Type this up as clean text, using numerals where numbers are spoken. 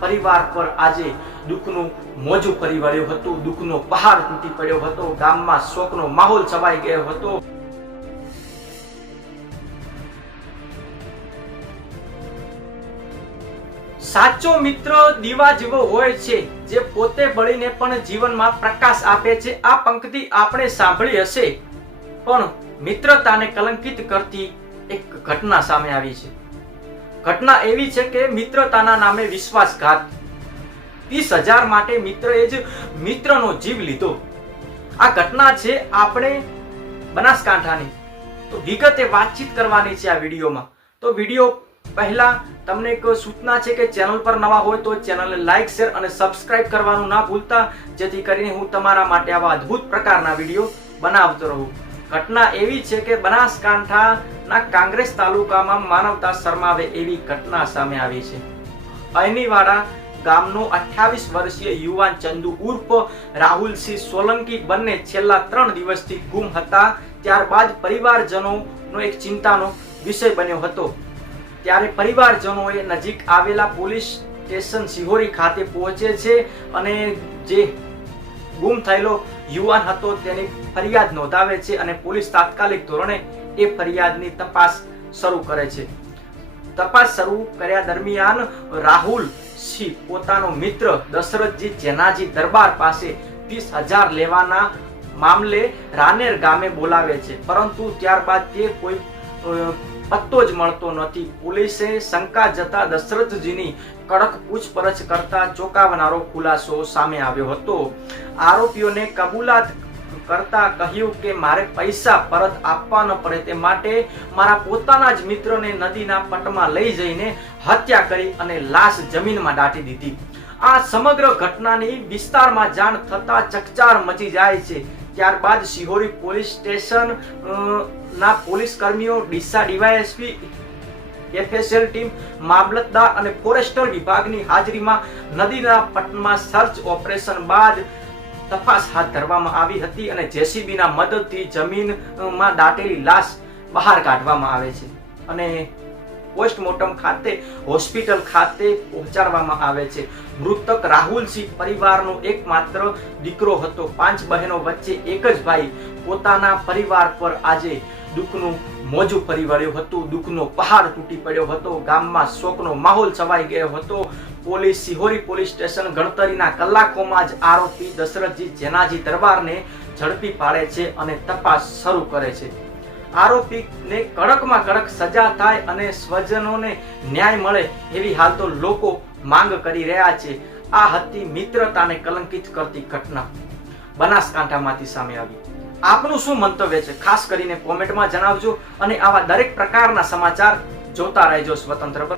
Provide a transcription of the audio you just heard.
પરિવાર પર આજે દુઃખનું મોજું ફરી વળ્યું હતું। દુઃખનો પહાડ તૂટી પડ્યો હતો। ગામમાં શોકનો માહોલ છવાઈ ગયો હતો। સાચો મિત્ર દીવા જેવો હોય છે, જે પોતે બળીને પણ જીવનમાં પ્રકાશ આપે છે। આ પંક્તિ આપણે સાંભળી હશે, પણ મિત્રતાને કલંકિત કરતી એક ઘટના સામે આવી છે। ઘટના એવી છે કે મિત્રતાના નામે વિશ્વાસઘાત। 30,000 માટે મિત્રએ જ મિત્રનો જીવ લીધો। આ ઘટના છે આપણે બનાસકાંઠાની, તો વિગતે વાતચીત કરવાની છે આ વિડીયોમાં। તો વિડીયો પહેલા તમને એક સૂચના છે કે ચેનલ પર નવા હોય તો ચેનલને લાઈક, શેર અને સબસ્ક્રાઇબ કરવાનું ના ભૂલતા, જેથી કરીને હું તમારા માટે આવા અદ્ભુત પ્રકારના વિડીયો બનાવતો રહું। ઘટના એવી છે કે બનાસકાંઠાના કાંગ્રેસ તાલુકામાં માનવતા શરમાવે એવી ઘટના સામે આવી છે। અહીવાડા ગામનો 28 વર્ષીય યુવાન ચંદુ ઉર્ફ રાહુલસિંહ સોલંકી બંને છેલ્લા 3 દિવસથી ગુમ હતા। ત્યારબાદ પરિવારજનોનો એક ચિંતાનો વિષય બન્યો હતો। ત્યારે પરિવારજનોએ નજીક આવેલા પોલીસ સ્ટેશન સિહોરી ખાતે પહોંચે છે અને જે ગુમ થયેલો યુવાન હતો તેની ફરિયાદ નોંધાવે છે અને પોલીસ તાત્કાલિક ધોરણે એ ફરિયાદની તપાસ શરૂ કરે છે। તપાસ શરૂ કર્યા દરમિયાન રાહુલ સિંહ પોતાનો મિત્ર દશરથજી જેનાજી દરબાર પાસે 30,000 લેવાના મામલે રાનેર ગામે બોલાવે છે, પરંતુ ત્યારબાદ તે કોઈ પત્તો જ મળતો નથી। પોલીસે શંકા જતા દશરથજીની કડક પૂછપરછ કરતા ચોંકાવનારો ખુલાસો સામે આવ્યો હતો। આરોપીઓને કબૂલાત કરતા કહ્યું કે મારે પૈસા પરત આપવા ન પડે તે માટે મારા પોતાના જ મિત્રને નદીના પટમાં લઈ જઈને હત્યા કરી અને લાશ જમીનમાં દાટી દીધી। આ સમગ્ર ઘટનાની વિસ્તારમાં જાણ થતા ચકચાર મચી જાય છે। ત્યારબાદ સિહોરી પોલીસ સ્ટેશન ના પોલીસ કર્મીઓ, ડીસા ડીવાયએસપી, એફએસએલ ટીમ, મામલતદાર અને ફોરેસ્ટર વિભાગની હાજરીમાં નદીના પટમાં સર્ચ ઓપરેશન બાદ તપાસ હાથ ધરવામાં આવી હતી અને જેસીબીના મદદથી જમીનમાં દાટેલી લાશ બહાર કાઢવામાં આવે છે અને પોસ્ટમોર્ટમ ખાતે હોસ્પિટલ ખાતે પહોંચાડવામાં આવે છે। મૃતક રાહુલસિંહ પરિવારનો એકમાત્ર દીકરો હતો। 5 બહેનો વચ્ચે એક જ ભાઈ। પોતાના પરિવાર પર આજે દુઃખનું મોજું ફરી વળ્યું હતું। દુઃખનો પહાડ તૂટી પડ્યો હતો। ગામમાં શોકનો માહોલ છવાઈ ગયો હતો। પોલીસ સિહોરી પોલીસ સ્ટેશન ગણતરીના કલાકોમાં જ આરોપી દશરથજી જેનાજી દરબારને ઝડપી પાડે છે અને તપાસ શરૂ કરે છે। આરોપીને કડકમાં કડક સજા થાય અને સ્વજનોને ન્યાય મળે એવી હાલ તો લોકો માંગ કરી રહ્યા છે। આ હતી મિત્રતાને કલંકિત કરતી ઘટના બનાસકાંઠામાંથી સામે આવી। આપનું શું મંતવ્ય છે ખાસ કરીને કોમેન્ટમાં જણાવજો અને આવા દરેક પ્રકારના સમાચાર જોતા રહેજો સ્વતંત્ર પર।